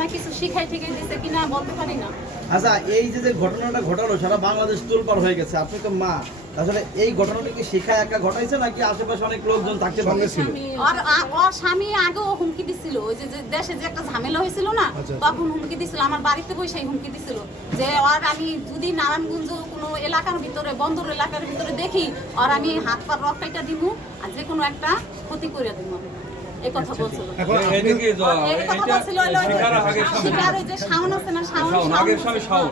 না কিছু শিখাই ঠিকাই দিছে কিনা বলতে পারি না। আচ্ছা এই যে যে ঘটনাটা ঘটালো সারা বাংলাদেশ তোলপার হয়ে গেছে। আপনি তো মা। আসলে এই ঘটনাটা কি শিখা একা ঘটাইছে নাকি আশেপাশে অনেক লোকজন থাকতে পারে? ছিল। ওর আ- ওর স্বামী আগেও হুমকি দিছিল। ওই যে যে দেশে যে একটা ঝামেলা হয়েছিল না আচ্ছা। তখন হুমকি দিছিল। আমার বাড়িতে বসে হুমকি দিছিল। যে ওর আমি যদি নারায়ণগঞ্জ কোনো এলাকার ভিতরে বন্দর এলাকার ভিতরে দেখি আর আমি হাত পা রক্তাইটা দিব আর যে কোনো একটা ক্ষতি করে দিব এই কথা বলছিল। শিকার ওই যে শাওন আছে না শাওন শাওন। হ্যাঁ।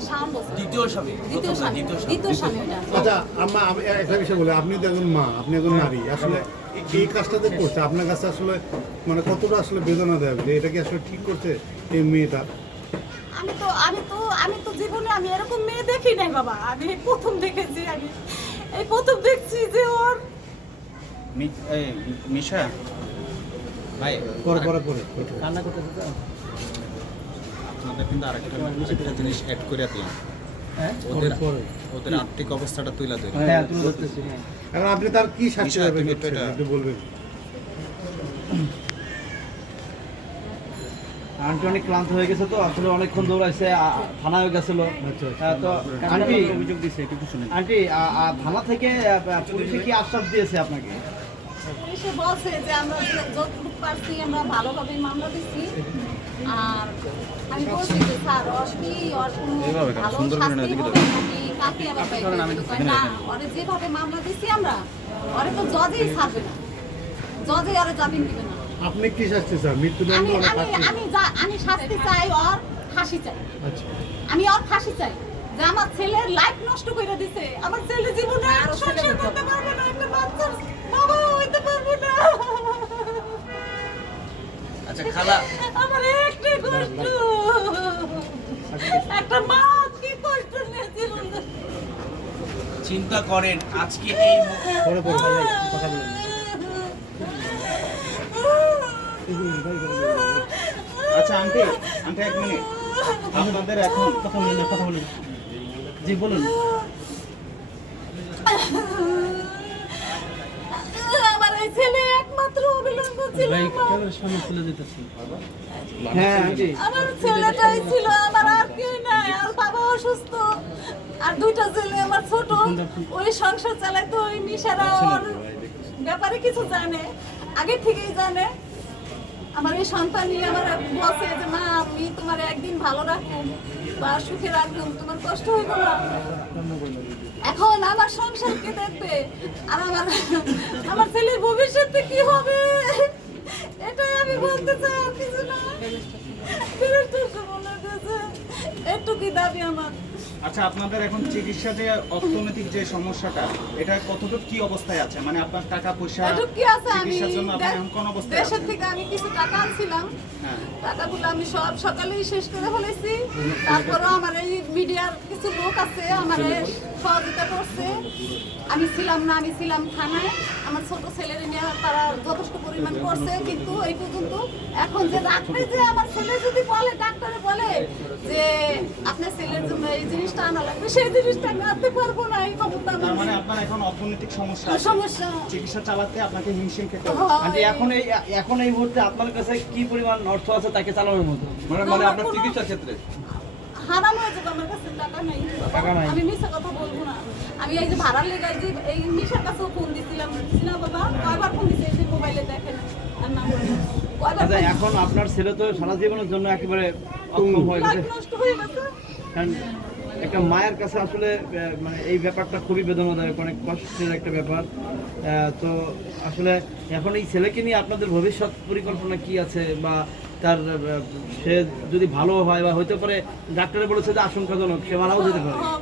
দ্বিতীয় স্বামী দ্বিতীয় স্বামী দ্বিতীয় স্বামী। আচ্ছা আম্মা একটা বিষয় বলি। আপনি তো একজন মা আপনি একজন নারী। আসলে এই কাজটা যে করছে আপনার কাছে আসলে মানে কতটা আসলে বেদনা দেয়? যে এটা কি আসলে ঠিক করছে এই মেয়েটা? আমি তো আমি তো আমি তো জীবনে আমি এরকম মেয়ে দেখি নাই বাবা। আমি প্রথম দেখেছি আমি এই প্রথম দেখছি যে ওর মিশা ভাই পরে পরে পরে কান্না করতেছে আপনাদের কিন্তু আরেকটা আরেকটা জিনিস অ্যাড করে দিলাম। হ্যাঁ? ওদের ওদের আর্থিক অবস্থাটা তুলে দিলাম হ্যাঁ তুমি ধরতেছি হ্যাঁ। এখন আপনি তার কি শাস্তি দেবেন তুমি হচ্ছে? এটা- একটু বলবেন। আন্টি অনেক ক্লান্ত হয়ে গেছে তো আসলে অনেকক্ষণ দৌড়াইছে গেছিল। আচ্ছা। হ্যাঁ, তো আন্টি অভিযোগ দিছে একটু শুনে আন্টি আ- আ, থানা থেকে পুলিশে কি আশ্বাস দিয়েছে আপনাকে? পুলিশে বলছে যে আমরা যতটুকু পারছি আমরা ভালোভাবে মামলা দিচ্ছি। আর আমি বলছি যে স্যার ওর কোনো ভালো শাস্তি হবে কাকে আবার? না ওরে যেভাবে মামলা দিচ্ছি আমরা ওরে তো জজেই ছাড়বে না। জজে ওরে জামিন দিবে না। আপনি কি শাস্তি স্যার মৃত্যুদণ্ড আমি না আমি ফাঁসি? আমি আমি শাস্তি চাই ওর ফাঁসি চাই। আচ্ছা। আমি ওর ফাঁসি চাই। যে আমার ছেলের লাইফ নষ্ট করে দিছে আমার ছেলে জীবনে সংসার করতে পারবে না একটা বাচ্চার আমার একটা কষ্ট। একটা মা কি কষ্ট নিয়ে জীবন চিন্তা করেন আজকে এই মু- পরে পরে কথা বলুন। আচ্ছা আন্টি আন্টি এক মিনিট। আপনাদের এখন কথা বলুন কথা বলুন। জি বলুন। আমার এই ছেলে ছিল আমার। হ্যাঁ আমার ছেলেটাই ছিল আমার আর কেউ নাই আর বাবা অসুস্থ। আর দুইটা ছেলে আমার ছোট। ওই সংসার চালাইতো ওই নিশারা ওর ব্যাপারে কিছু জানে আগে থেকেই জানে। আমার এই সন্তানই আমার বসে যে মা আমি তোমার একদিন ভালো রাখুন বা সুখে রাখুন তোমার কষ্ট হইব না। এখন আমার সংসার কে দেখবে আর আমার আমার ছেলের ভবিষ্যতে কি হবে? এটাই আমি বলতে চাই একটু কি দাবি আমার। আচ্ছা আপনাদের এখন চিকিৎসা যে অর্থনৈতিক যে সমস্যাটা এটা কতটুকু কি অবস্থায় আছে? মানে আপনার টাকা পয়সা কি আছে? আমি কোন অবস্থায় দেশের থেকে আমি কিছু টাকা আনছিলাম। হ্যাঁ। টাকাগুলো আমি সব সকালেই শেষ করে ফেলেছি। তারপরেও আমার এই মিডিয়ার কিছু লোক আছে আমার সহযোগিতা করছে। আমি ছিলাম না আমি ছিলাম থানায়। আমার ছোট ছেলের নিয়ে তারা যথেষ্ট পরিমাণ করছে কিন্তু এই পর্যন্ত এখন যে রাত্রে যে আমার ছেলে যদি বলে ডাক্তারে বলে যে এই জিনিসটা আনা লাগবে সেই জিনিসটা আমি আনতে পারব না এই ক্ষমতা তার মানে আপনার এখন অর্থনৈতিক সমস্যা আছে। সমস্যা। চিকিৎসা চালাতে আপনাকে হিমশিম খেতে হবে। আন্টি এখন এই এখন এই মুহূর্তে আপনার কাছে কি পরিমাণ অর্থ আছে তাকে চালানোর মতো? মানে মানে আপনার চিকিৎসার ক্ষেত্রে। হারানো হয়েছে আমার কাছে টাকা নাই। টাকা নাই। আমি মিথ্যা কথা বলব না। আমি এই যে ভাড়ার লেগে যে এই নিশার কাছেও ফোন দিছিলাম। না বাবা কয়বার ফোন দিছে? এই যে মোবাইলে দেখেন আর না বলেন। কয়বার আচ্ছা এখন আপনার ছেলে তো সারা জীবনের জন্য একেবারে অক্ষম হয়ে গেছে। নষ্ট হয়ে গেছে। কারণ একটা মায়ের কাছে আসলে মানে এই ব্যাপারটা খুবই বেদনাদায়ক অনেক কষ্টের একটা ব্যাপার। তো আসলে এখন এই ছেলেকে নিয়ে আপনাদের ভবিষ্যৎ পরিকল্পনা কি আছে? বা তার সে যদি ভালো হয় বা হইতে পারে ডাক্তারে বলেছে যে আশঙ্কাজনক সে মারাও যেতে পারে। হ্যাঁ,